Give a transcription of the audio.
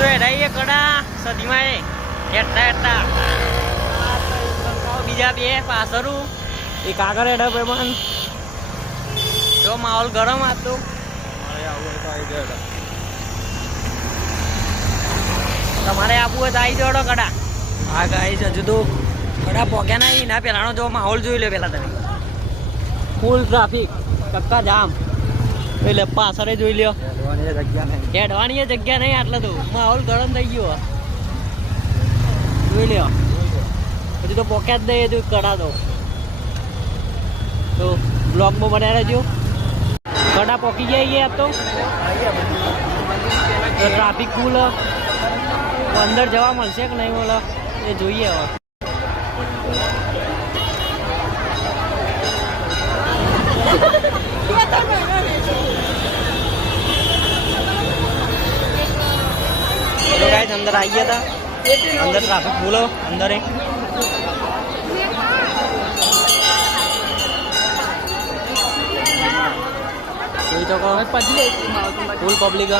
તો એડાઈએ કડા સદીમાં એટા બીજા બે પાછળું એક આગળ એડા પ્રમાણ જો માહોલ ગરમ હતો તમારે આપવું હોય તો આવી જોડો કડા હા ગાઈસ હજુ તો કડા પોગ્યા નહીં ના પેલાનો જો માહોલ જોઈ લો પેલા તમે ફૂલ ટ્રાફિક કક્કા જામ એટલે પાછળ જોઈ લ્યો હેડવાની જગ્યા નહીં આટલે તો માહોલ ગરમ થઈ ગયો જોઈ લ્યો હજુ તો પોક્યા જ નહીં તું કડા તો બ્લોગમાં બનાવી રહેજો કડા પોકી જાય તો ટ્રાફિક ફૂલ અંદર જવા મળશે કે નહીં બોલો એ જોઈએ હવે અંદર આવી ગયા હતા અંદર ટ્રાફિક ફૂલ અંદર જોઈ તો ફૂલ પબ્લિક